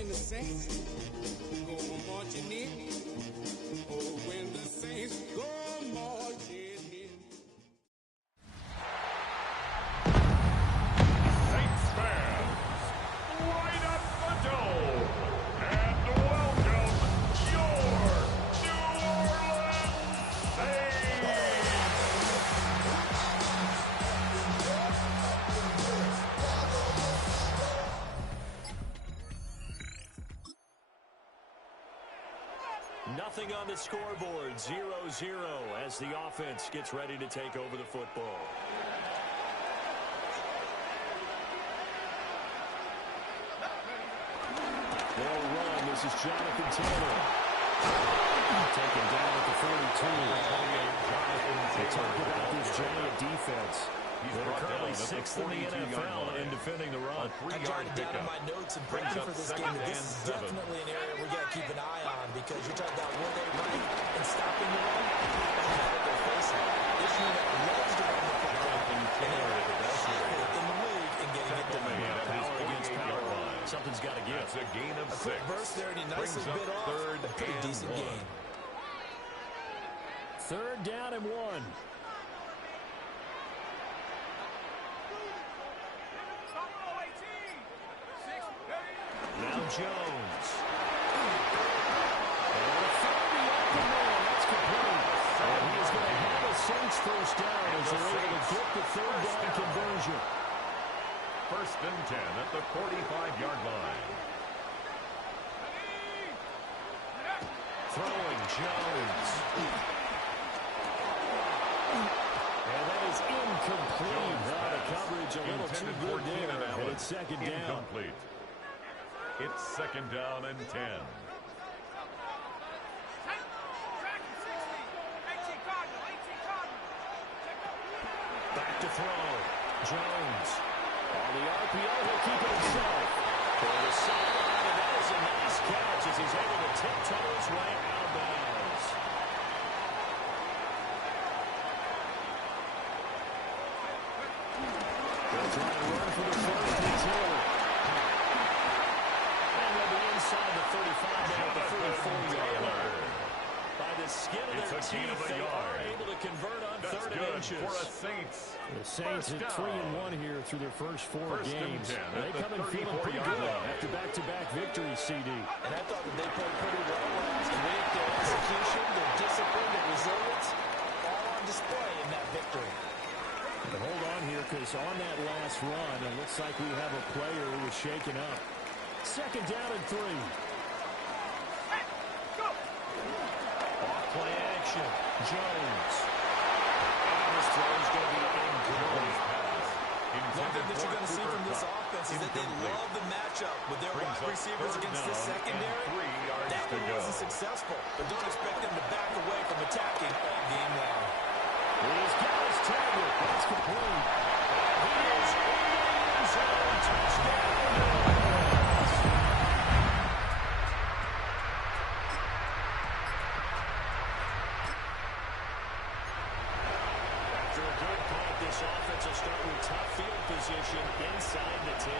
when the saints go marching in. Oh, when the saints go marching in. Saints fans, light up the dome and welcome your New Orleans Saints. Nothing on the scoreboard, 0-0 as the offense gets ready to take over the football. They'll run. This is Jonathan Taylor. Taken down at the 42. They talk about this giant defense. They're currently 6th in the NFL in defending the run. I jotted down in my notes and prepping for this game that this is definitely an area we got to keep an eye on because you're talking about where they rank and stopping the run and how they're facing. This unit loves to run the football and they're fifth in the league in getting it done. Power against power line. Something's got to give. It's a gain of 6. Quick burst there and he nicely bit off. Third a pretty decent gain. 3rd down and 1. Now Jones. That's complete. And he is going to have a Saints first down as they're able to get the 3rd down conversion. 1st and 10 at the 45-yard line. Throwing Jones. And that is incomplete. The coverage a little too good there. And it's 2nd down. Incomplete. It's 2nd down and 10. Back to throw. Jones. On the RPO, he'll keep it himself. For the sideline, and that is a nice catch as he's able to tiptoe his way out of bounds. They'll try and run for the 32. Inside the 35 down at the 34-yard line. By the skin of their teeth, they are able to convert on 3rd and inches. For a Saints. The Saints hit 3-1 here through their first 4 games. They come in feeling pretty good after back-to-back victories, CD. And I thought that they played pretty well last week. Their execution, their discipline, their resilience, all on display in that victory. But hold on here, because on that last run, it looks like we have a player who was shaken up. 2nd down and 3. Hey, go! Off play action. Jones. And his throw is going to be incomplete. One thing that you're going to see from this offense is that they love the matchup with their wide receivers against this secondary. That one wasn't successful, but don't expect them to back away from attacking all game long. He's got his target. That's complete. He is in the end zone. Touchdown. This offense will start with tough field position inside the 10.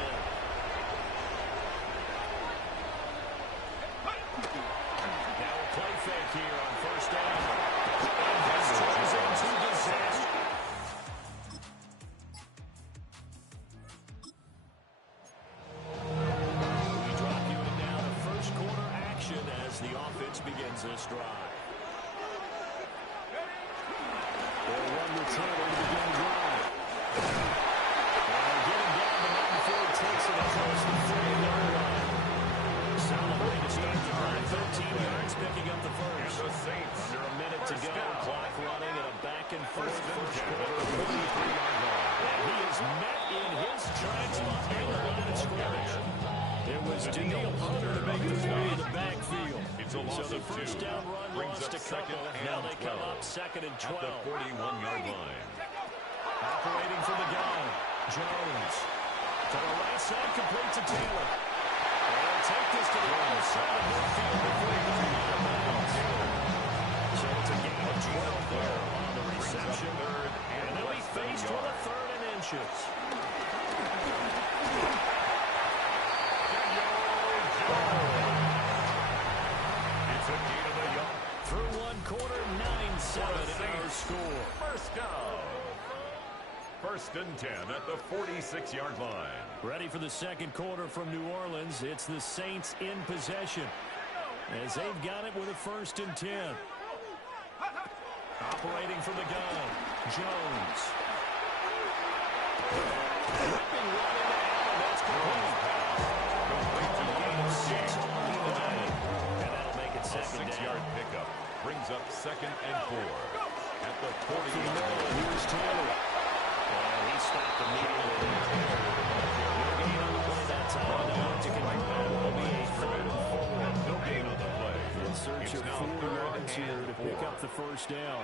Now a play fake here on 1st down. And this turns into disaster. We drop you in now to 1st quarter action as the offense begins this drive. They'll run the Taylor to begin the drive. And getting down the mountain before he takes it across the 40-yard line. Solid way to start the drive. 13 yards picking up the first. The Saints under a minute to go. Clock running at a back-and-forth first quarter. And he is met in his tracks behind the line of scrimmage. It was Daniil Hunter to make the play in the backfield. So the 1st down run lost a couple. Now they come up 2nd and 12. At the 41-yard line. Operating from the gun. Jones. To the right side, complete to Taylor. They'll take this to the other side of midfield before he goes out of bounds. So it's a gain of 12 there on the reception. And they'll be faced with a 3rd and inches. First and 10 at the 46-yard line. Ready for the second quarter from New Orleans. It's the Saints in possession as they've got it with a first and 10. Operating from the gun, Jones. Whipping one in the air, that's complete. Complete to gain of 6 on the play. And that'll make it second down. 6-yard pickup brings up second and 4 at the 40-yard line. Here's Taylor. And he stopped immediately. No gain on the play that time. To convert that will be a third and 4. No gain on the play. In search of 4 yards here to pick up the first down.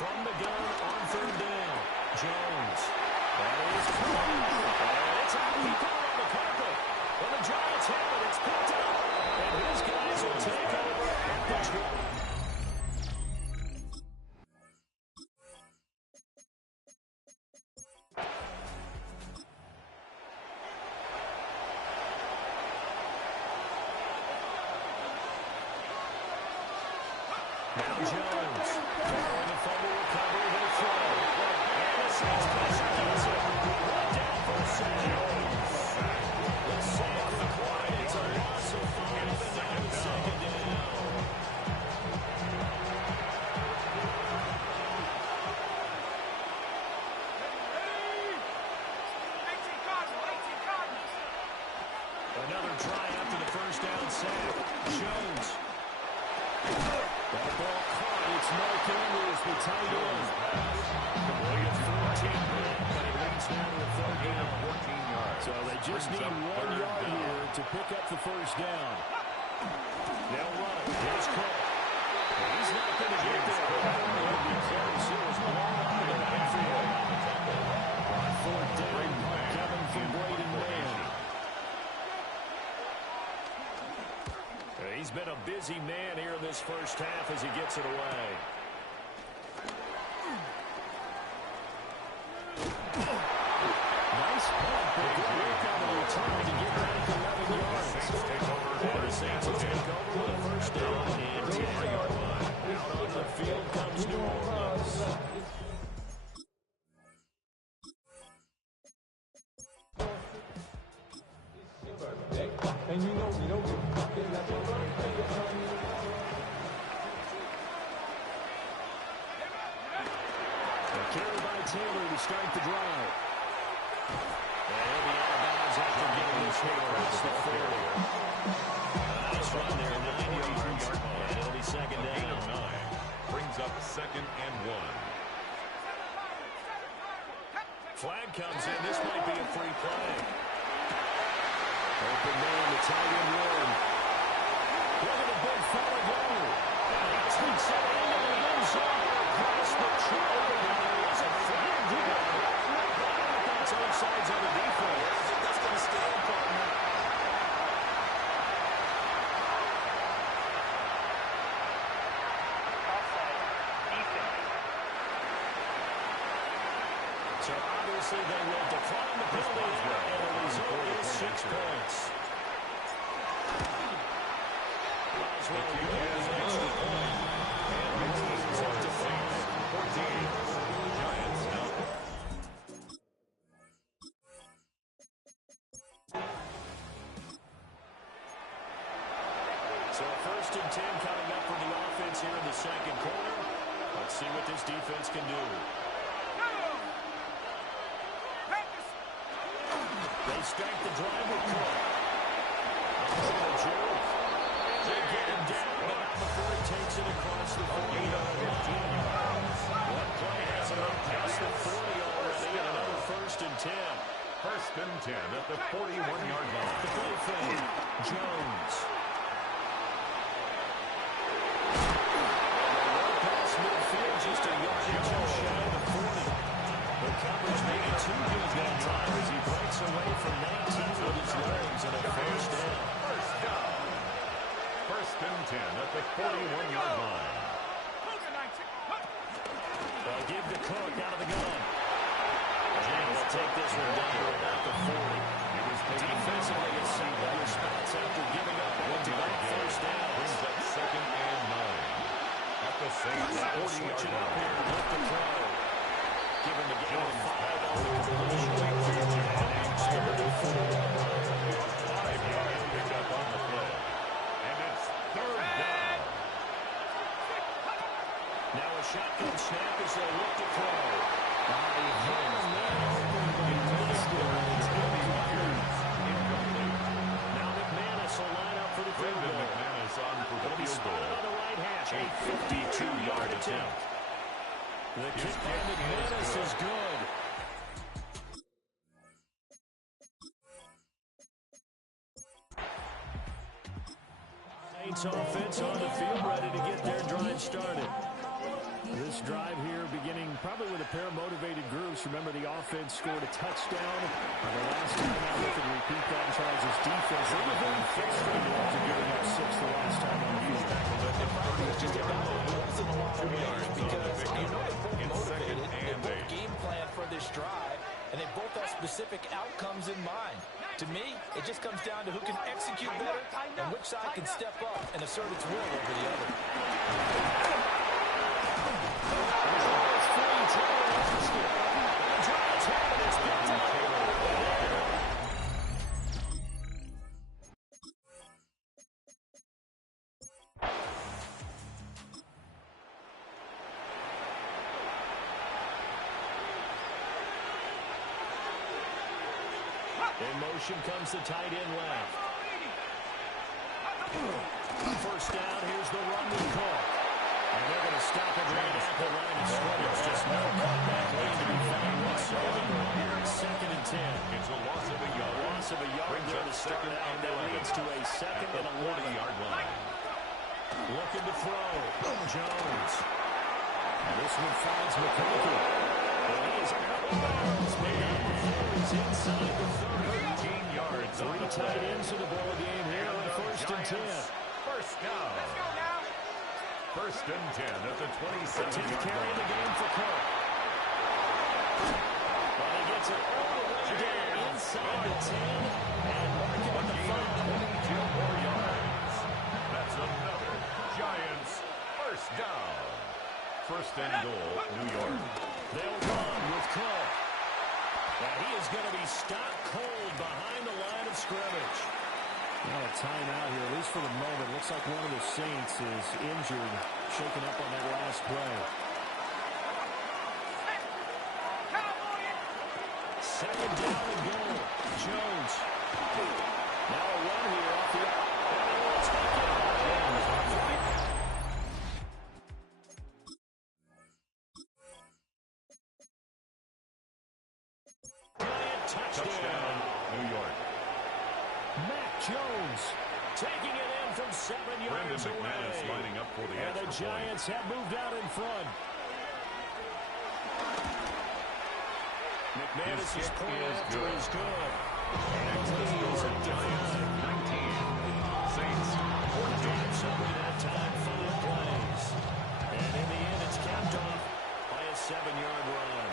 From the gun on third down, Jones. That is caught. And it's out. He put it on the carpet. Well, the Giants have it. It's picked up. And his guys will take over at the 20. Now Jones. And the fumble recovery. He'll throw. And the Saints pressure gets it. Right down for a sack. The sack required. It's a loss of 5, and now it's second down. Another try after the first down sack. Jones. That ball caught. It's Mark Andrews, the tight end. Completed 14, but it leads now to a third down. 14 yards. So they just need 1 yard here to pick up the first down. They'll run it. Here's Cook. He's not going to get there. He'll be close. It was blown out of the backfield. On fourth down, coming from Braden Mann. He's been a busy man here in this first half as he gets it away. Nice punt, but good work on the return to get back 11 yards. And the Saints will take over with a first down and 10-yard line. Out on the field comes New Orleans. And you know, Carry by Taylor to start the drive. And he'll be out of bounds after getting this hit across the 40. A nice run there, 9 yards. And it'll be second down. 9 brings up second and 1. Flag comes in. This might be a free play. Open man, the tight end run. Look at the big fella go. And he takes it into the end zone across the shoulder. There's a flag down. That's on sides of the defense. I think that's going to stand, partner. So obviously they will decline the penalty, and the result is 6 points. Boswell wins an extra point, and remains up to 14. Giants out. So first and 10 coming up for the offense here in the second quarter. Let's see what this defense can do. They start the drive with Cook. They get him down, but not before he takes it across the 40-yard line. One play has him up past the 40 already, and another first and 10. First and 10 at the 41-yard line. The play fake. Jones. Past midfield, just a yard or two shy of the 40. The coverage maybe too good that time as he breaks away from 19 with his legs and a first down. First and 10 at the 41-yard line. They'll give to Cook out of the gun. And will take this one down to about the 40. He was Defensively, it's set by response after giving up back-to-back first downs. Brings up 2nd and 9. At the Saints 40-yard Switch it up line. here with the throw. Giving the game a 5 on the completion. And it's 3rd and 4. 5 yards picked up on the play. And it's 3rd down. Now a shotgun snap as they look to throw. Now McManus will line up for the field Brendan goal. McManus on for the It'll be field spotted goal. on the right hash. A 52-yard attempt. The kick by McManus is good. Saints offense on the field, ready to get their drive started. This drive here beginning probably with a pair of motivated groups. Remember, the offense scored a touchdown. The last time out, we can repeat that in Charles' defense. They were very frustrated after giving up 6 the last time on the field. It's just about the rules in a lot of ways because you know they're both motivated. They both game plan for this drive, and they both have specific outcomes in mind. To me, it just comes down to who can execute better and which side can step up and assert its will over the other. In motion comes the tight end left. First down, here's the run we call. And they're going to stop it right at the line of scrimmage. Just no cutback lane to be found whatsoever. Here it's 2nd and 10. It's a loss of a yard. Loss of a yard there to start out. That leads to a 2nd and 11. 40-yard line. Looking to throw. Jones. This one finds McCarthy. He's made out before he's inside the 30. 13 yards. 3 tight ends to the ball game here on 1st and 10. First down. Let's go now. 1st and 10 at the 27-yard 10th carry of the line. game for Cook. But he gets it all the way down inside the 10 and marking at the 5. 22 more yards. That's another Giants first down. 1st and goal, New York. They'll run with Cook. And he is going to be stopped cold behind the line of scrimmage. Well, a timeout here, at least for the moment. Looks like one of the Saints is injured, shaken up on that last play. 2nd down and goal. Jones. Now a run here off the out. And they will take it. Giant touchdown. New York. Mac Jones taking it in from 7 Brendan yards McManus away. lining up for the And the extra point. Giants have moved out in front. McManus' His point kick is after good. is good. Next to score, Giants 19. Saints 14. Drives only that time 5 plays. And in the end, it's capped off by a 7-yard run.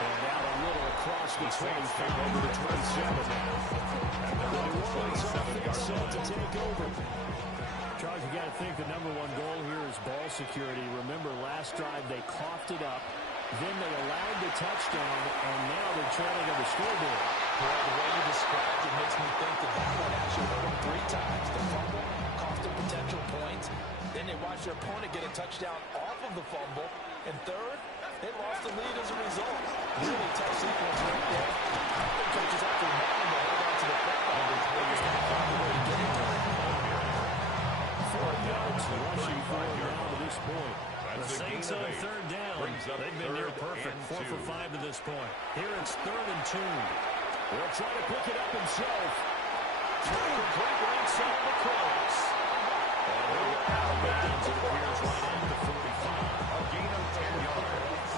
And out a little across the 25 over the 27. And the New Orleans offense set to take over. Charles, you got to think the number one goal here is ball security. Remember, last drive they coughed it up, then they allowed the touchdown, and now they're trailing on the scoreboard. Boy, the way you described it makes me think that one actually hurt them 3 times. The fumble cost them potential points. Then they watched their opponent get a touchdown off of the fumble. And third, they lost the lead as a result. Really tough sequence right there. I think coaches have to remind them to hold on to the football. They just got to find a way to get it done. 4 yards rushing for him now to this point. The Saints on 3rd down. They've been near perfect. 4 for 5 to this point. Here it's 3rd and 2. Will try to pick it up himself. Complete right side of the cross. And he'll get out of bounds. It appears right at the 45. A gain of 10 yards.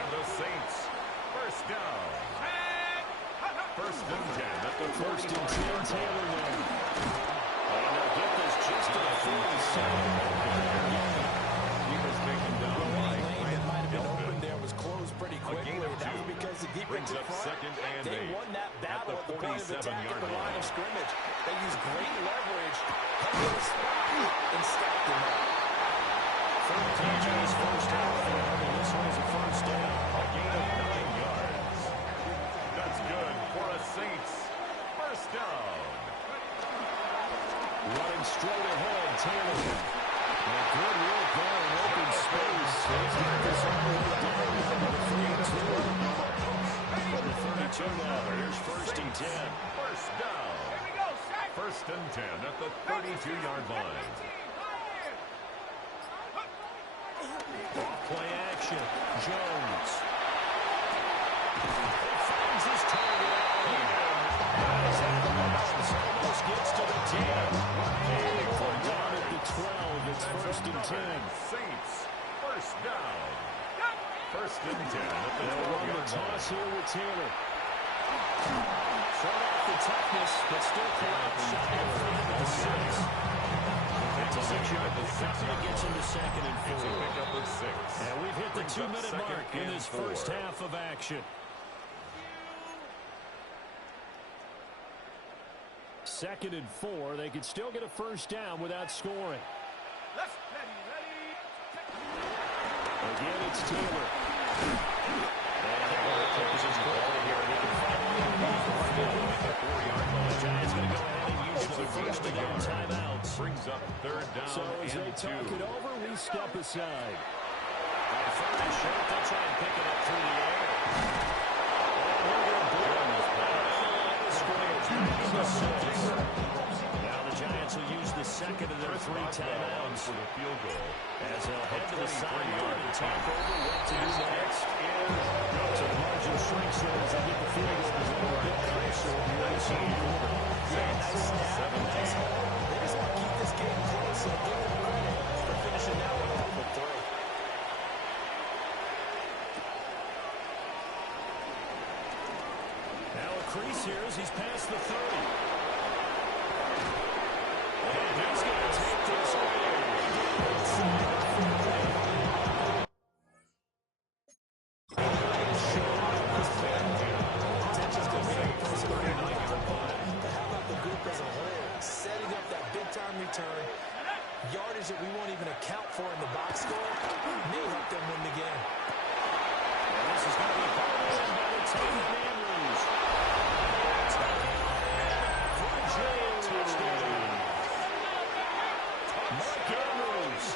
And the Saints first down. 1st and 10 at the 1st and 45-yard 10, line. Taylor win. And they'll get this just to the 47. He was taken down by Lane that might have been Elton. open there was closed pretty of attack at the line line. of scrimmage. They use great leverage, held the spot, and stacked them up. 13 in his first half, and this one is a first down. A gain of 9 yards. That's good for a Saints first down. Running straight ahead, Taylor. And a good work there in open space. He's got this all the way down to the 32. From the 32 now, here's first and 10. First down. First and 10 at the 32-yard line. Play action. Jones. Finds his target. Almost gets to the 10. Down at the 12. It's first and 10. Saints first down. First and 10 at the They'll run the 12-yard toss line. here with Taylor. Short off the toughness, but still collapse. Shot at the 6. It's a 6-yard recovery that gets into second and 4. It's a pickup of 6. And we've hit the Brings up 2-minute second mark in and this 4. first half of action. Second and 4. They could still get a first down without scoring. Again, it's Taylor. Giants going to go ahead and use the first of their timeouts. Brings up third down So as they and 2. talk it over, we step aside. On third and short, they'll try and pick it up through the air. Now the Giants will use the second of their 3 timeouts for the field goal. as they'll head to the sideline and talk over what to do next. So the margin shrinks here as they get the field goal a little bit closer here in the second quarter. Yeah, nice snap, nice haul. They just want to keep this game close, so give them credit for finishing that one off with 3. Now a crease here as he's past the 30. And he's going to take this away. Attention's going to be on the first 39 yard line. But how about the group as a whole? Setting up that big-time return. Yardage that we won't even account for in the box score may help them win the game. And this is going to be followed by the Taylor Andrews. Mike Andrews,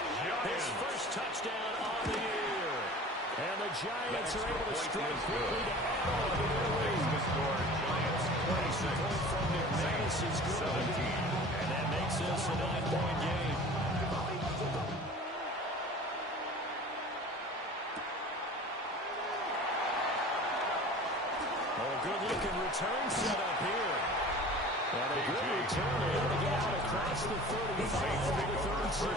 his first touchdown on the year. And the Giants are able to strike quickly to add on to their lead. The score, Giants 26. Point from McManus is good. 17. And that makes this a 9-point game. Oh, a good-looking return set up here. And a good return able to get out across the 35 to the 36.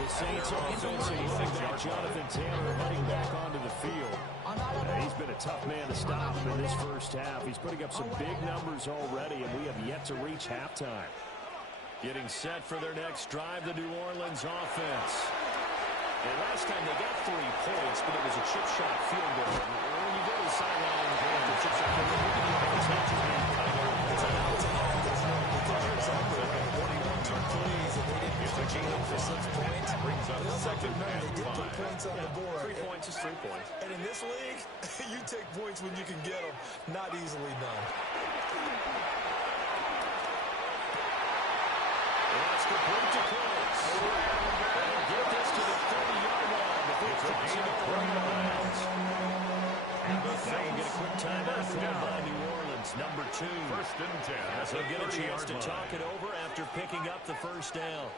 The Saints offensive running back Jonathan Taylor heading back onto the field. He's been a tough man to stop in this first half. He's putting up some big numbers already, and we have yet to reach halftime. Getting set for their next drive, the New Orleans offense. And last time they got 3 points, but it was a chip shot field goal. When you go to the sideline and the chip shot field goal, you can be able to take your game kind of. It's an out to end, isn't it? Because you're exactly right. 41 plays, and they didn't get the game for 6 points. Brings up Feels like second remember, they did and put 5. points on the board. 3 points is 3 points. And in this league, you take points when you can get them. Not easily done. That's complete to close. They'll get this to the 30-yard line before it's crossing over on the bounds. And the Now we'll get a quick timeout called by New Orleans, number 2. First and 10. As they'll get a chance to 30-yard talk line. it over after picking up the first down.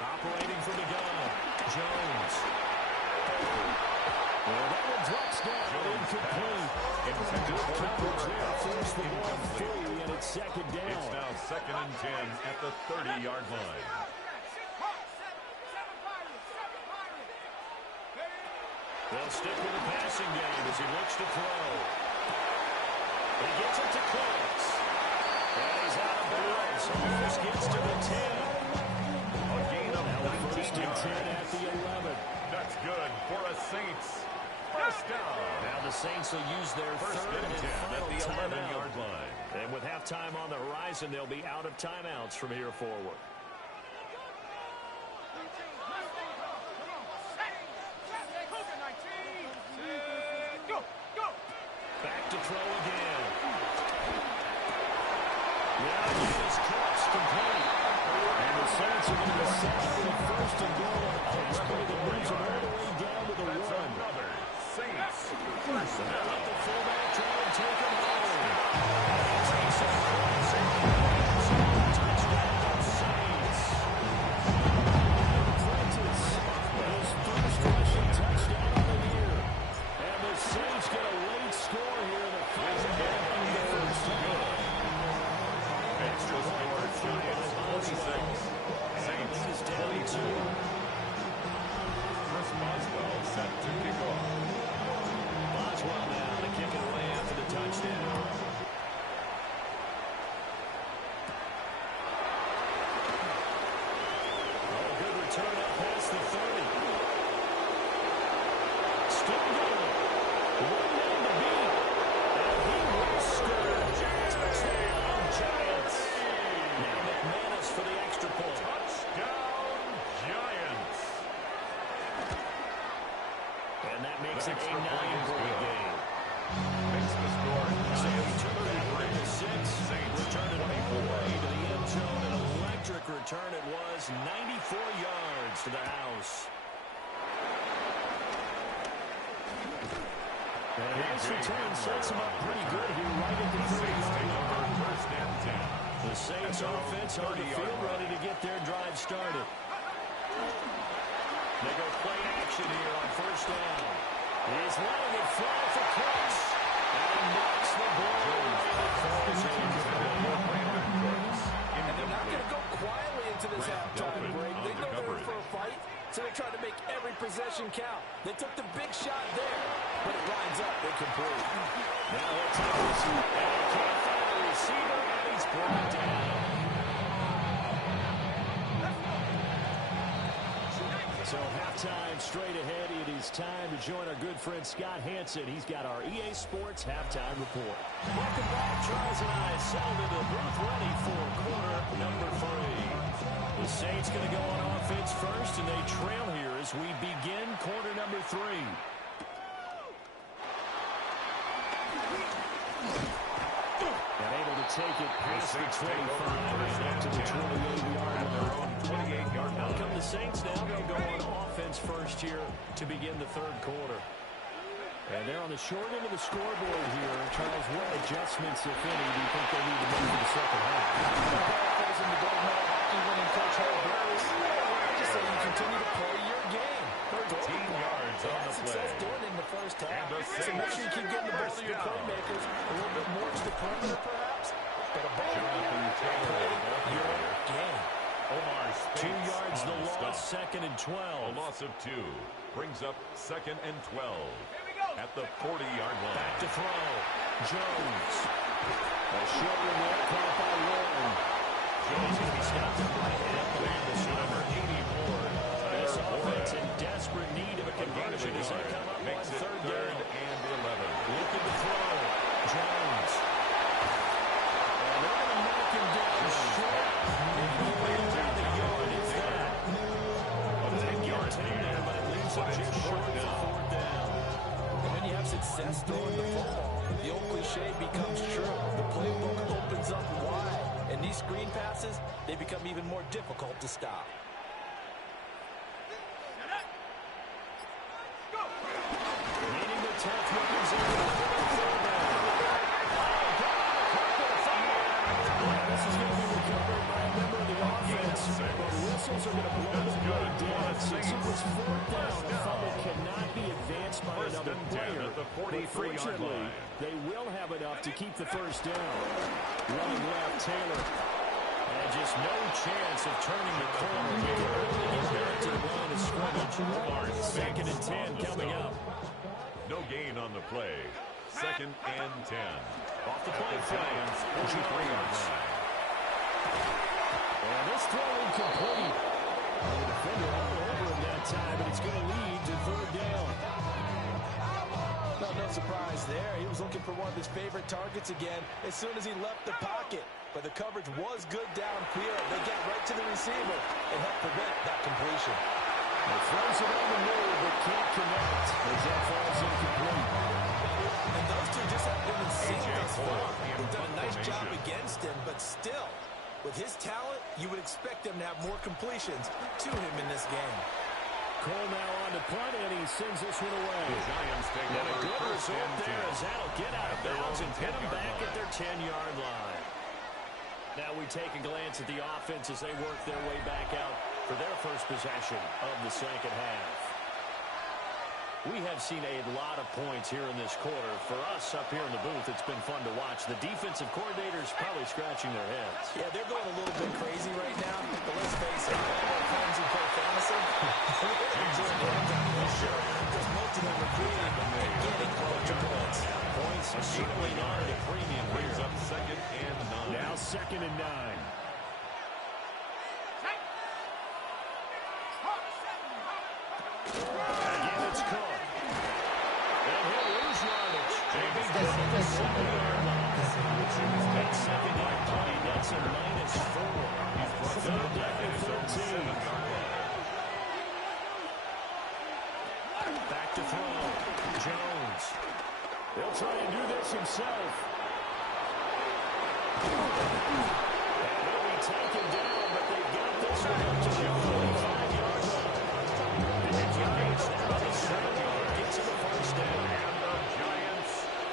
Operating from the gun, Jones. Well, that one drops down, incomplete. Good coverage there, forced the ball free, and it's second down. It's now second and 10 at the 30-yard line. They'll stick with the passing game as he looks to throw. He gets it to close. And he's out of bounds. Almost gets to the 10. A gain of 19 First and yards. 10 at the 11. That's good for a Saints First down. Now the Saints will use their First third and and 10 final at the timeout. 11-yard line. And with halftime on the horizon, they'll be out of timeouts from here forward. Back to throw again. Yeah, he is close, complete. And the Saints are going to settle for the first and goal on a pitch play that moves them all the way down to the one. Another Saints. First Now down. let the fullback try and take him home. Touchdown, Saints. Prentice, his first rushing touchdown of the year. And the Saints get a late score here in the first half of the first half. Extra score, Giants 46. Saints is down 2. Chris Boswell set to kick off. Boswell now to kick it away after the touchdown. Oh, good return up past the 30. Still going. One man to beat. And he will score. Touchdown, Giants. Now McManus for the extra point. Touchdown, Giants. And that makes it a Extra point is 9-point good. game. Makes the score So he 9 took that one to 6. Saints Returned it all 24. the way to the end zone. An electric return it was. 94 yards to the house. And this return sets him up pretty good here right at the 30-yard line. First and 10. The Saints offense on the field ready to get their drive started. They go play action here on first down. He's letting it fly for Cooks. And he knocks the ball away. And they're not going to go quietly into this halftime break. They know they're in for a fight, so they're trying to make every possession count. They took the big shot there, but it winds up incomplete. Now it's Harris, and he can't find a receiver, and he's brought down. So halftime straight ahead. It is time to join our good friend Scott Hansen. He's got our EA Sports halftime report. Welcome back. Charles and I settled into the booth ready for quarter number 3. The Saints going to go on offense first, and they trail here as we begin quarter number 3. And able to take it past the 25 and up to the 28-yard line. 28-yard Now line. come the Saints now. They'll go on offense first here to begin the third quarter. And they're on the short end of the scoreboard here. Charles, what adjustments, if any, do you think they need to make for the second half? Falls in the gold medal hockey winning coach Hall Barris. I just say you continue to play your game. 13 yards on the success play. doing it in the first half. And the So make sure you keep getting the ball to your Saints playmakers a little bit more to the perimeter, perhaps. But a ball Jonathan Taylor, your game. Omar 2 yards on the stop. loss, second and 12. A loss of 2 brings up second and 12 at the 40-yard line. Back to throw. Jones. A short one there, caught by Warren. Jones going to be stopped up by half the number 84. This offense in desperate need of a conversion as they come up on Makes it third third down. and 11. Looking to throw. Jones. And they're going to knock him down short. Maybe around the yard is that. A 10-yard there, but it leaves him just short of fourth down. And when you have success throwing the football, the old cliche becomes true. The playbook opens up wide, and these screen passes, they become even more difficult to stop. Meaning the tough runs in the third down. This is going to be recovered by a member of the offense, but whistles are going to blow the play down. Since it was fourth down, the fumble cannot be advanced by First another and 10 player. at the 43-yard Fortunately, line. they will have enough to keep the first down. Running left, Taylor. And just no chance of turning the corner. He can only get back to the line of scrimmage. Second and 10 coming up. No gain on the play. Second and 10. Off the At play the flag. Giants' 43-yard line. And this throw incomplete. The defender all over him that time, but it's going to lead to third down. No surprise there. He was looking for one of his favorite targets again as soon as he left the pocket. But the coverage was good downfield. They get right to the receiver and help prevent that completion. He throws it on the move, but can't connect as that falls incomplete. And those two just haven't been in sync thus far. They've done a nice job against him, but still, with his talent, you would expect them to have more completions to him in this game. Cole now on to punt, and he sends this one away. The Giants take And a over good first result and there 10. as that'll get out of bounds and pin them back at their 10-yard line. Now we take a glance at the offense as they work their way back out for their first possession of the second half. We have seen a lot of points here in this quarter. For us up here in the booth, it's been fun to watch. The defensive coordinators probably scratching their heads. Yeah, they're going a little bit crazy right now, but let's face it, all our friends who play fantasy, they're enjoying the end of this show because most of them are creating and getting larger points. Points certainly not at a premium Brings here. up 2nd and 9. Now 2nd and 9. Again, it's Cook. And he'll lose yardage. And he gets to the 7-yard line. That second-yard play, that's a -4. Third down and 13. Back to throw. Jones. He'll try and do this himself. And he'll be taken down, but they've got this one up to the 45-yard line. The Giants now on the 7-yard gets to the first down. And the Giants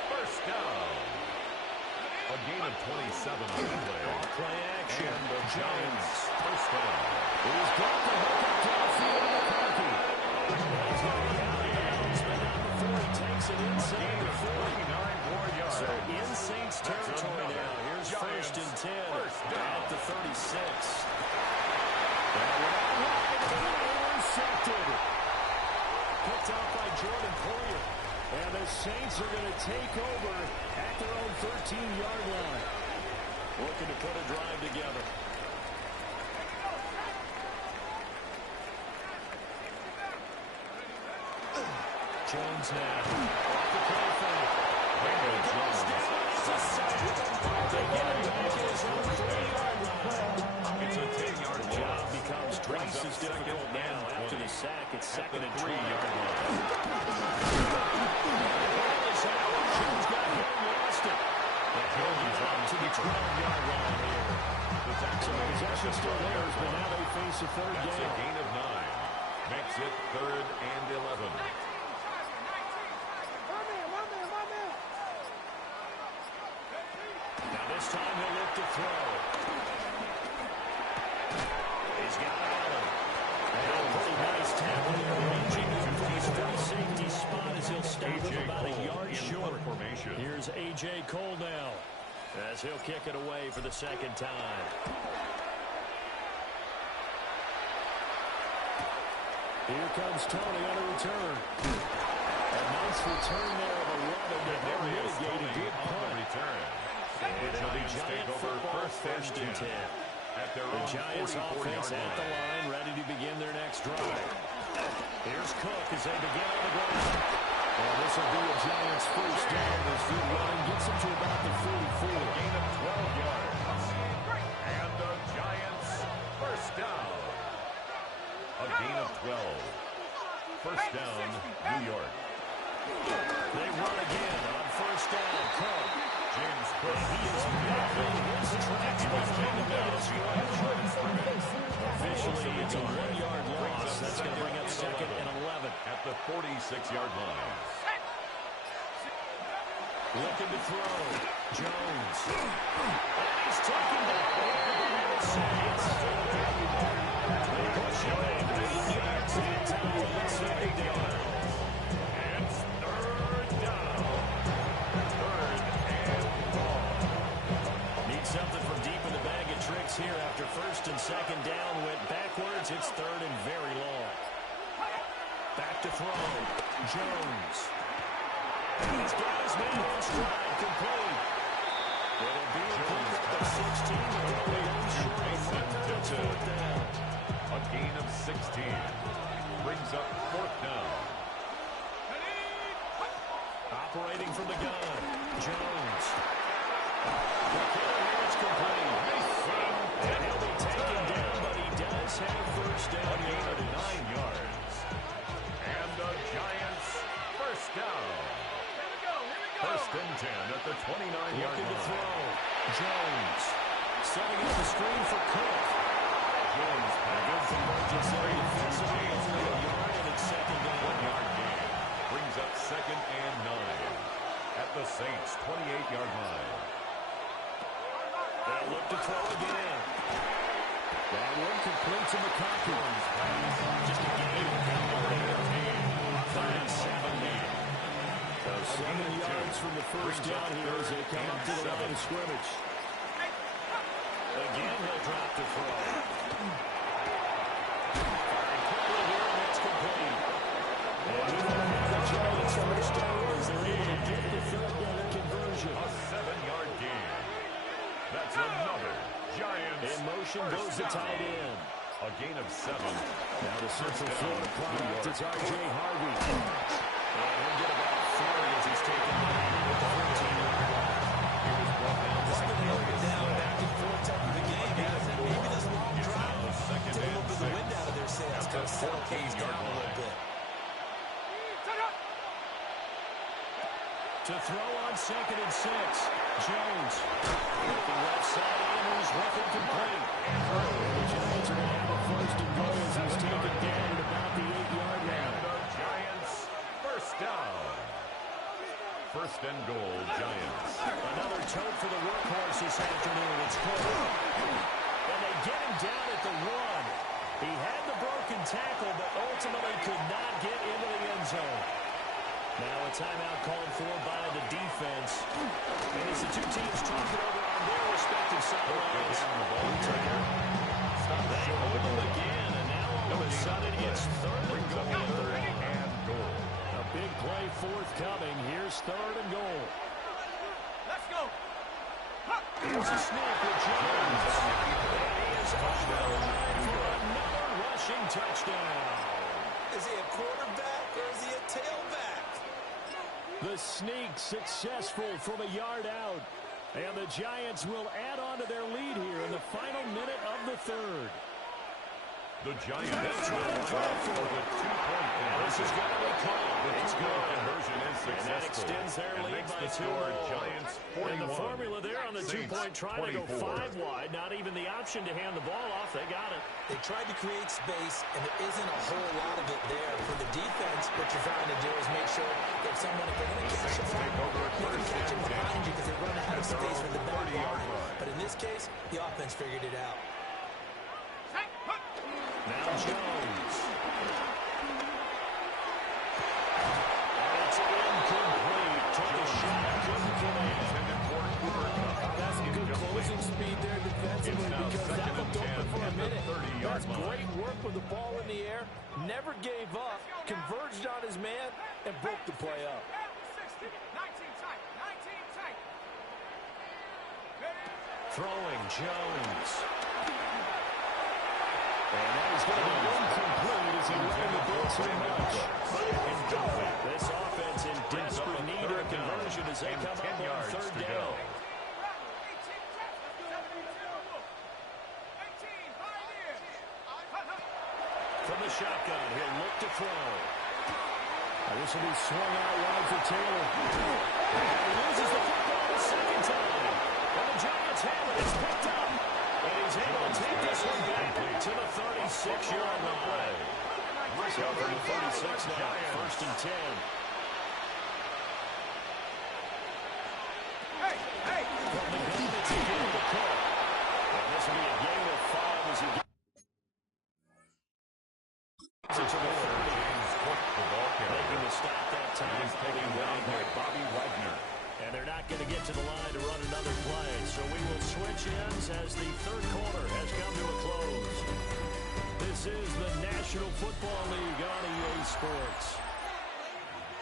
first down. A gain of 27 on the play. Play action. And the Giants first down. He's got the hook up downfield to McCarthy. He's going to be out of bounds, but not before he takes it inside the 49 more yards. So in Saints territory now. Here's Giants 1st and 10 first down. at the 36. That one out wide, intercepted. Picked out by Jordan Poyer. And the Saints are going to take over at their own 13-yard line. Looking to put a drive together. Jones now. Off the play fake. Jones down. It's a sack. They get him back at his own 3-yard line. It's a 10-yard The job becomes twice as difficult now. After the sack, it's 2nd and 3-yard line. Jones got hit and lost it. Jones on to the 12-yard line here. So the possession still theirs, but now they face a third That's down. a gain of 9. Makes it 3rd and 11. Now this time he'll look to throw. He's got Allen. And a pretty nice tackle there, ranging from his free safety spot as he'll stop him about a yard short. Formation. Here's A.J. Cole now as he'll kick it away for the second time. Here comes Tony on a return. A nice return there of 11 that they're mitigating. Good punt. Return. And The it'll be Giants take Giant over football first and 10. At their The own Giants 44-yard offense at the line, ready to begin their next drive. Here's Cook as they begin on the ground. And this will be a Giants first down as good running gets them to about the 44. Gain of 12 yards. And the Giants first down. A gain of 12. First down, New York. They run again on first down. Cook. James Cook. He is mapping his tracks behind the middle stretch. Officially, it's a 1-yard loss. That's going to bring up 2nd and 11. At the 46-yard line. Looking to throw. Jones. And he's taken back. They push him in. It's out to the 2nd down. It's 3rd down. 3rd and long. Need something from deep in the bag of tricks here after 1st and 2nd down. Went backwards. It's 3rd and very long. Back to throw. Jones. He's got his man in stride. Complete. It'll be a pickup of 16. A gain of 16. Brings up 4th down. screen for Cook. Jones Good convergence there defensively. Only a yard, and it's second down. 1-yard gain. Brings up 2nd and 9 at the Saints' 28-yard line. They'll look to throw again. That one complete to McConkey. Just a gain of 3rd and 7 now. So 7 yards from the first down here as they come up to the line of scrimmage. Again, he'll drop to throw. Firing quickly here, and that's complete. And the Giants' first down as they're able to get the 3rd down conversion. A 7-yard gain. That's another Giants. In motion goes the tight end. A gain of 7. Now the Central Florida product is R.J. Harvey. And he'll get about 3 as he's taken down with the 14-yard line. This has been up and down, back and forth type of a game, hasn't it? Maybe this long drive will take a little bit of the wind out of their sails, kind of settle things down a little bit. To throw on 2nd and 6. Jones. Looking left side, Andrews, rough and complete. The Giants are going to have a 1st and goal as he's taken down at about the 8-yard line. And the Giants, first down. 1st and goal, Giants. Another tote for the workhorse this afternoon. It's Cole. And they get him down at the 1. He had the broken tackle, but ultimately could not get into the end zone. Now a timeout called for by the defense. And as the two teams talk it over on their respective sidelines, they hold them again, and now all of a sudden it's 3rd and goal. A big play forthcoming. Here's 3rd and goal. Let's go. Here's a snap with Jones. And he is over the line for another rushing touchdown. Is he a quarterback or is he a tailback? The sneak successful from a yard out. And the Giants will add on to their lead here in the final minute of the 3rd. The Giants will try for the 2-point conversion. This is going to be called. It's good. Conversion is successful. And that extends their and lead makes by the 2 score more. Giants 41. And the formula there on the Saints 2-point try to go 24. 5 wide. Not even the option to hand the ball off. They got it. They tried to create space, and there isn't a whole lot of it there. For the defense, what you're trying to do is make sure that someone, if they're going to catch the ball, they can catch it behind you because they run out of space for the back line. But in this case, the offense figured it out. Now Jones. And it's incomplete. Took a shot. Couldn't get in. That's good closing speed there defensively because that looked open for a minute. That's great work with the ball in the air. Never gave up. Converged on his man and broke the play up. 19 tight. 19 tight. Throwing Jones. And that is going to be incomplete as he ran the ball too much. This offense in desperate need of conversion as they come up on 3rd down. From the shotgun, he'll look to throw. This will be swung out wide for Taylor. And he loses the football the 2nd time. And the Giants have it. It's picked up. And he's able to take this one back to the 36-yard line. So from the 36 now, 1st and 10. From the gun, it's again to Cook. And this will be a gain of 5 as he gets to the 30. Making the stop that time. He's taking down here Bobby Wagner. And they're not going to get to the line to run another play. So we will switch ends as the 3rd quarter has come to a close. This is the National Football League on EA Sports.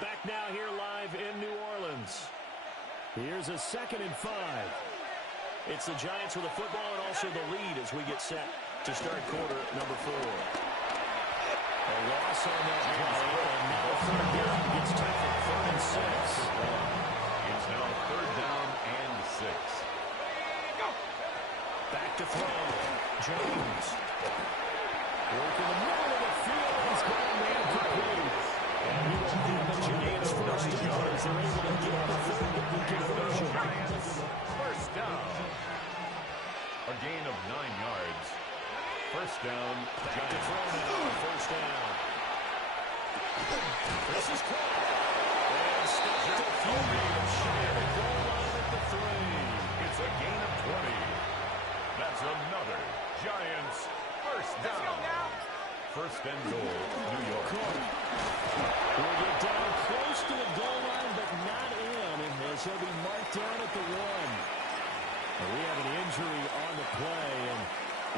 Back now here live in New Orleans. Here's a 2nd and 5. It's the Giants with the football and also the lead as we get set to start quarter number 4. A loss on that play, and now 3rd down gets tackled 3rd and 6. It's now 3rd down and 6. Back to throw. Jones. Work in the middle of the field. He's got a man complete. And he will have the Giants' first down as they're able to get the 3rd conversion. First down. A gain of 9 yards. First down. Back to throw now on first down. This is caught. And stopped a few yards shy of the goal line at the 3. It's a gain of 20. That's another Giants first down. First and goal, New York. Will get down close to the goal line, but not in, and as he'll be marked down at the 1. And we have an injury on the play, and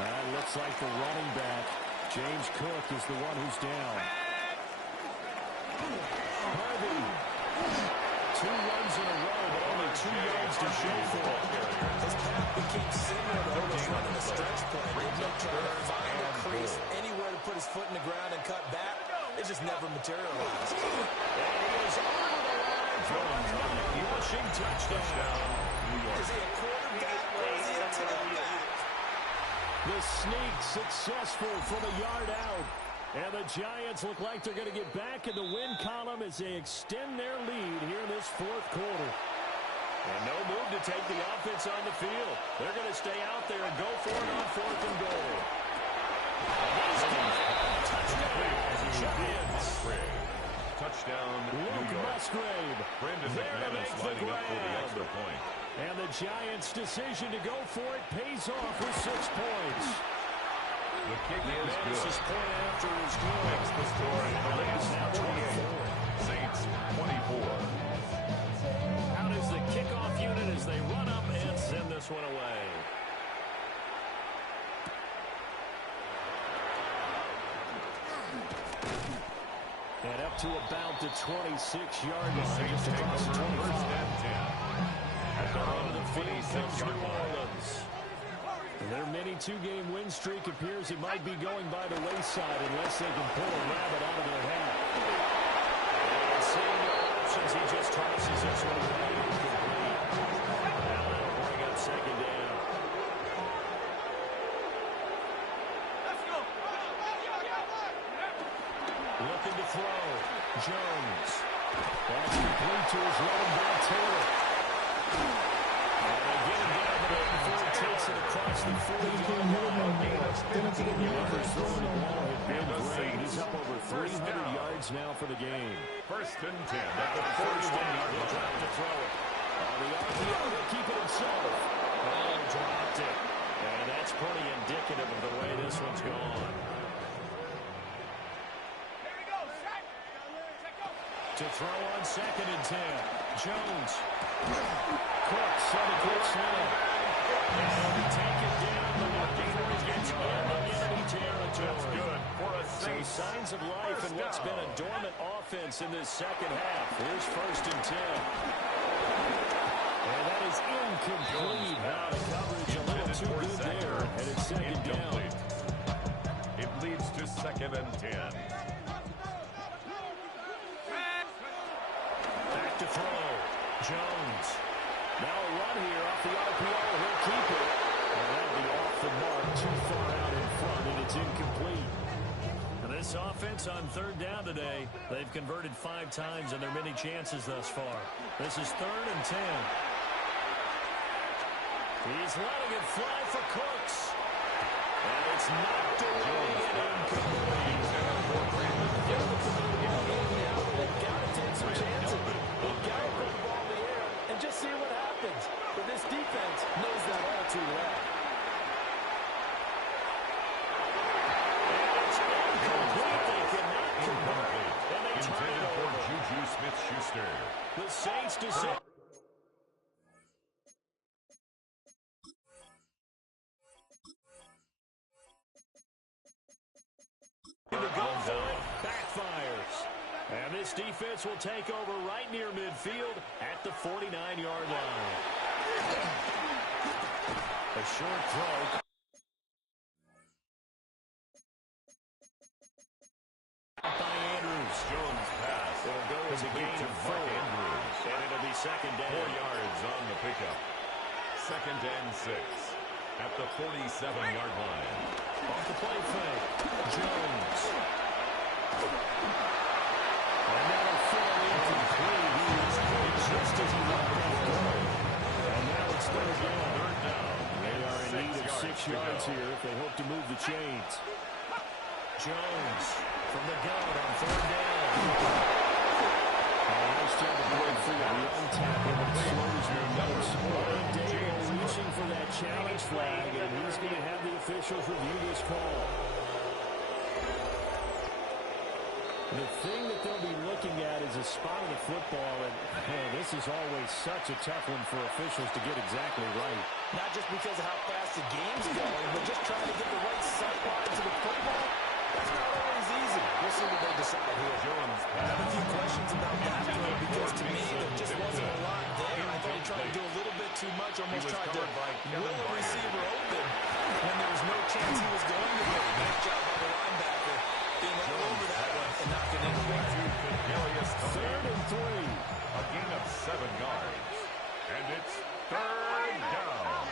it looks like the running back, James Cook, is the one who's down. Harvey, 2 runs in a row, but only 2 yards to show for it. His path became similar to almost running a stretch play. They trying to find a crease, anywhere to put his foot in the ground and cut back. It just never materialized. And he is over the line for another rushing touchdown. Is he a quarterback or is he a tailback? The sneak successful from a yard out. And the Giants look like they're going to get back in the win column as they extend their lead here in this 4th quarter. And no move to take the offense on the field. They're going to stay out there and go for it on 4th and goal. Touchdown, Giants. Touchdown, New York. Musgrave. Brendan McManus lining up for the extra point. And the Giants' decision to go for it pays off with 6 points. The kick is good. His point after is good. Makes the score in the last 28. Saints 24. Out is the kickoff unit as they run up and send this one away. And up to about the 26-yard line. Just across the 25. First and 10. At their own 26-yard line. And their mini 2-game win streak appears it might be going by the wayside unless they can pull a rabbit out of their hat. And seeing no options, he just tosses this one away. Now that'll bring up second down. Let's go. Looking to throw. Jones. That's complete to his running back, Taylor. And they get him down the middle before he takes it across the 40-yard line. Yards throwing the ball had been great. He's up over 300 yards now for the game. First and 10 at the 41-yard line. Drop to throw it. On the RPO, he'll keep it himself. Oh, dropped it. And that's pretty indicative of the way this one's gone. To throw on second and 10. Jones. Cooks on the quick snap. And take it down. The before he gets in the enemy territory. That's good for a Some signs of life in what's been a dormant offense in this second half. Here's first and 10. And that is incomplete. Now the coverage a little too good there. And it's second down. It leads to second and 10. Back to throw. Jones. Now a run here off the RPO. He'll keep it. And that'll be off the mark. Too far out in front, and it's incomplete. And this offense on third down today, they've converted 5 times in their many chances thus far. This is third and 10. He's letting it fly for Cooks. And it's knocked away and incomplete. They've got to take some chances. They've got to put the ball in the air and just see what happens. But this defense knows that all too well. And it's incomplete. They cannot convert. And they turn it Intended for over. Juju Smith-Schuster. The Saints decide. To go for it, backfires. And this defense will take over right near midfield at the 49-yard line. A short throw. By Andrews. Jones pass. It'll go as a gain to of Mark 4. Andrews. And it'll be second 4 down. yards on the pickup. Second and 6 at the 47-yard line. Off the play fake. Jones. And that'll fall incomplete. He was quick just as he let that go. And now it's third down. Third down. They are in need of 6 downs here if they hope to move the chains. Jones from the gun on third down. Nice job of going through a young tackle that slows their notes. Dale reaching for that challenge flag, and he's going to have the officials review this call. The thing that they'll be looking at is a spot of the football, and this is always such a tough one for officials to get exactly right. Not just because of how fast the game's going, but just trying to get the right sight line to the football. That's not always easy. We'll see what they decide here. Jones. I have a few questions about that throw because to me there just wasn't a lot there. I thought he tried to do a little bit too much, almost tried to will the receiver open when there was no chance he was going to win. Nice job by the linebacker being all over that one and knocking it away. Third and 3. A gain of 7 yards. And it's third down.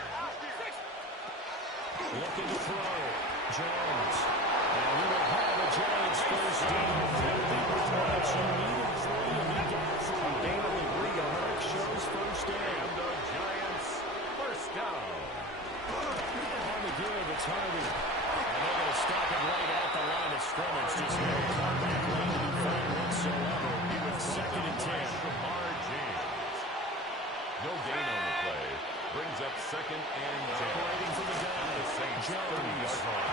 Looking to throw. Jones. And we will have a Giants first down. You needed 3 and he got 3. A gain of 3 on shows first down. And the Giants first down. On the give, it's Harvey. And they're going to stop it right at the line of scrimmage. Just no comeback lane to be found whatsoever. He was second and 10. No gain on the play. Brings up second and 10. Operating from the gun. The Saints 30-yard line.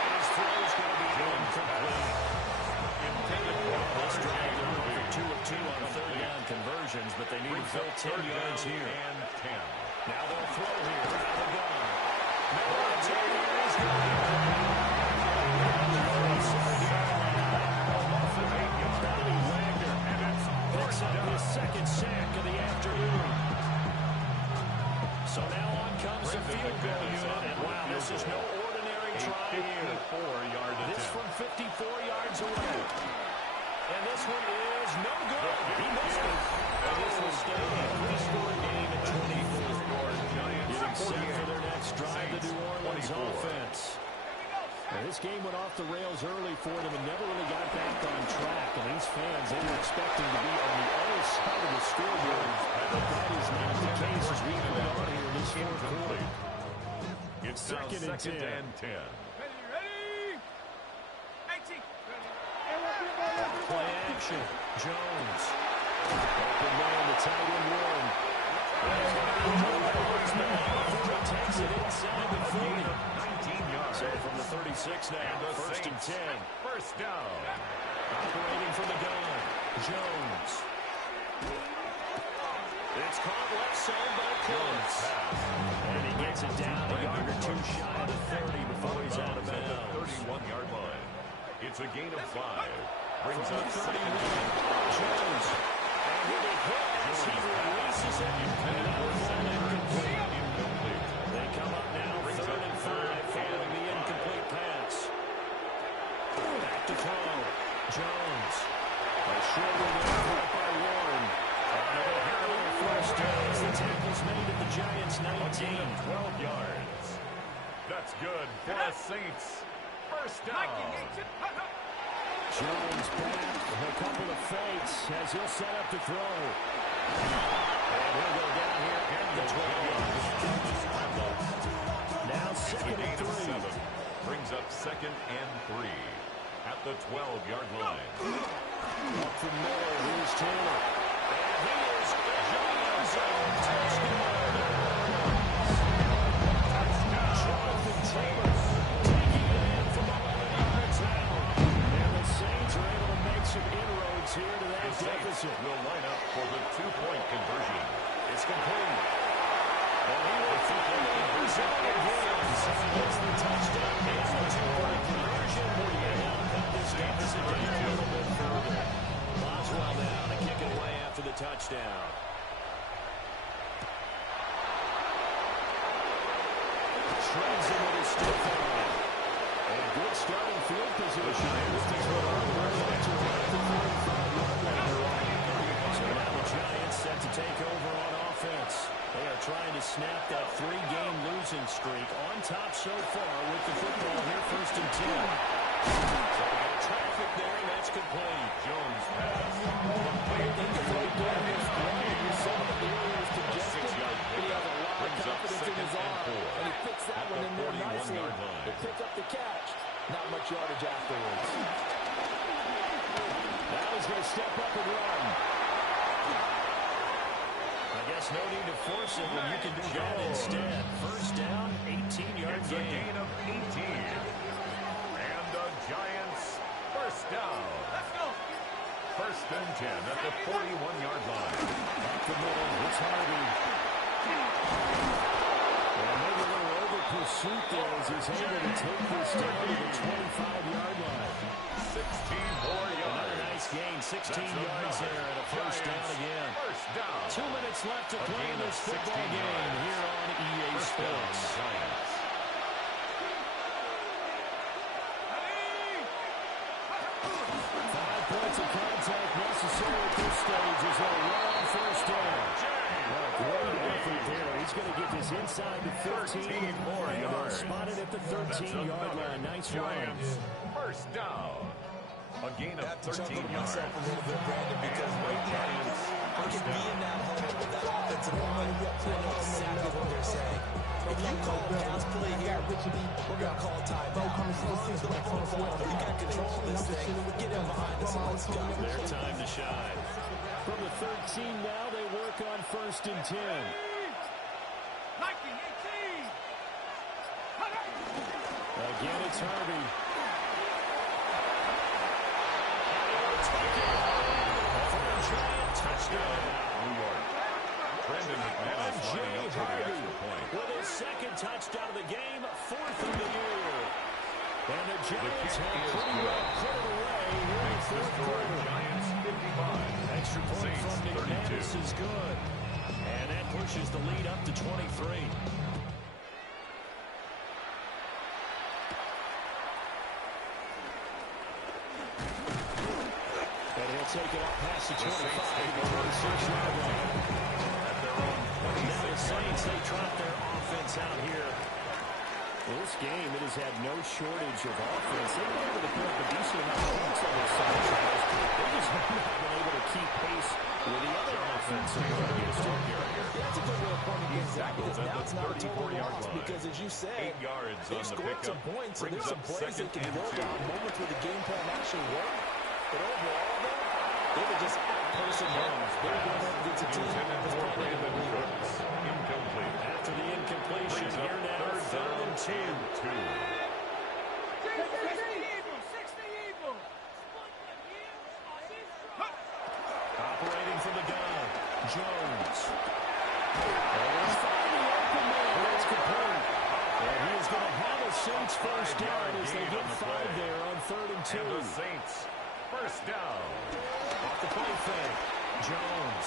And his throw's going to be incomplete. Intended for This drive, they're over 2 of 2 on third down conversions, but they need to fill 10 yards here. And 10. Now they'll throw here out of the gun. Miller, 10 yards. Bobby Wagner picks up his second sack of the afternoon. So now on comes the field goal unit, and wow, this is no ordinary try here. This from 54 yards away. And this one is no good. He missed it. And this will stay a 3-score game at 24. Getting set for their next drive, the New Orleans offense. And this game went off the rails early for them and never really got back on track. And these fans, they were expecting to be on the other side of the scoreboard. But that is not the case as we move on here in this fourth quarter. It's second and 10. Ready? 18. Play action. Jones. Open man, the tight end run. Takes it inside the 40. 19 yards. So from the 36 now, first and 10. First down. Operating from the gun. Jones. It's caught left side by Close. And he gets it down a yard or 2 shy of the 30 before he's out of bounds. 31-yard line. It's a gain of 5. Brings From up the 31, second. Jones. And with a hit as he releases it. And that will fall incomplete. They come up now, third and 5, following the incomplete pass. Back to throw. Jones. A short one there by Warren. And a Harrell first down as the tackle's made at the Giants' 19. 12 yards. That's good for the Saints. First down. Jones back, a couple of fakes as he'll set up to throw. And he'll go down here at the 12. Now second and 3. Brings up second and 3 at the 12-yard line. Up from Miller, here's Taylor. And he is Jones. Touchdown. Jonathan Taylor taking it in from 11 yards out. And the Saints are able to make some inroads here to that deficit. Will line up for the 2-point conversion. It's complete. And he will find the result again. So he gets the touchdown and the 2-point conversion. And now cut this deficit down a little bit further. Boswell now to kick it away after the touchdown. Shreds him with his stiff arm. And good starting field position. This is what I'm working to about the 45-yard line. So now the Giants set to take over on offense. They are trying to snap that 3-game losing streak on top so far with the football here, first and 10. So traffic there, and that's complete. Jones pass. Complete. I think the right down is great. You saw the areas congested, but he has a lot of confidence in his arm, and he fits that one in there nicely. They pick up the catch. Not much yardage afterwards. Now he's going to step up and run. I guess no need to force it when you can do that instead. First down, 18-yard It's a gain of 18. And the Giants first down. Let's go. First and 10 at the 41-yard line. Up the middle, it's Harvey. Well, maybe a little over pursuit there as he's able to take this down to the 25-yard line. 16 more yards. Another nice gain, 16 yards there and a first down again. First down. 2 minutes left to play in this football game here on EA Sports. Giants. 5 points of contact necessary at this stage as they run on first down. Great effort there. He's going to get this inside the 15 more and yards. spotted at the 13-yard line. Nice run. Giants first down. A gain of 13 yards. Myself a little bit, Brandon, because right now I can be in that hole with that offensive line. I know exactly what they're saying. If you call a pass play here, we're going to call timeout. As long as the ball, you got control of this thing, get in behind us and let's go. Their time to shine. From the 13 now, they work on first and 10. 19, 18. Again, it's Harvey. Touchdown. New York. Brendan McManus lining up for the extra point. With his second touchdown of the game, 4th of the year. And the Giants have pretty well put it away here in the fourth quarter. Giants 55. Extra point Saints from McManus 32. is good. And that pushes the lead up to 23. And he'll take it up past the 25 to the 26-yard line. At their own Now the 26. Saints, they trot their offense out here. Well, this game, it has had no shortage of offense. They've been able to put up a decent amount of points on their side. They just have not been able to keep pace with the other offense against them. That's a good way of pointing against that, because now it's not a total 34-yard loss, line. because as you said, 8 yards they on the scored some pickup. points, so Brings there's some up plays they second can and build 2. on, moments where the game plan actually worked. But overall, though, they were just out-personnel. They were going up against a team Intended that's for playing at a Brandon level. Cooks. Incomplete. After the incompletion, Brings up here now, third and 2. 60 Eagles, 60 Eagles. Operating from the gun, Jones. And he's finding the open man. That's complete. And he is going to have a Saints first down as they get 5 there on 3rd and 2. And the Saints first down. Off the play fake, Jones.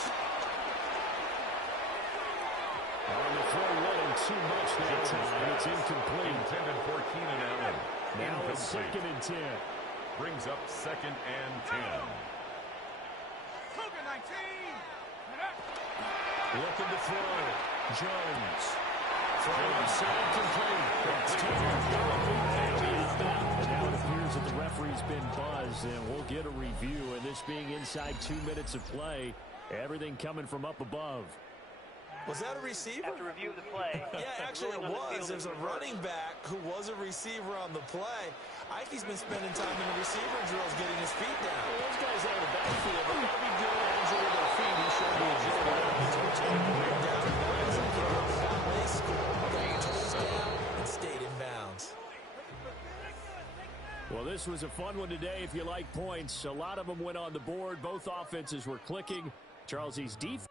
On the throw, running too much that time. It's incomplete. Intended for Keenan Allen. Now it's Incomplete. 2nd and 10. Brings up 2nd and 10. Cougar 19. Looking to throw. Jones. Throwing side complete. It's and now it appears that the referee's been buzzed, and we'll get a review. And this being inside 2 minutes of play, everything coming from up above. Was that a receiver? Have to review the play. Yeah, actually it was. There's a running back who was a receiver on the play. Ikey's been spending time in the receiver drills getting his feet down. Well, those guys out of the backfield, they got to be good hands with their feet. He showed the agility. Down and bounds, and they scored. Got toes down and stayed in bounds. Well, this was a fun one today if you like points. A lot of them went on the board. Both offenses were clicking. Charles East defense.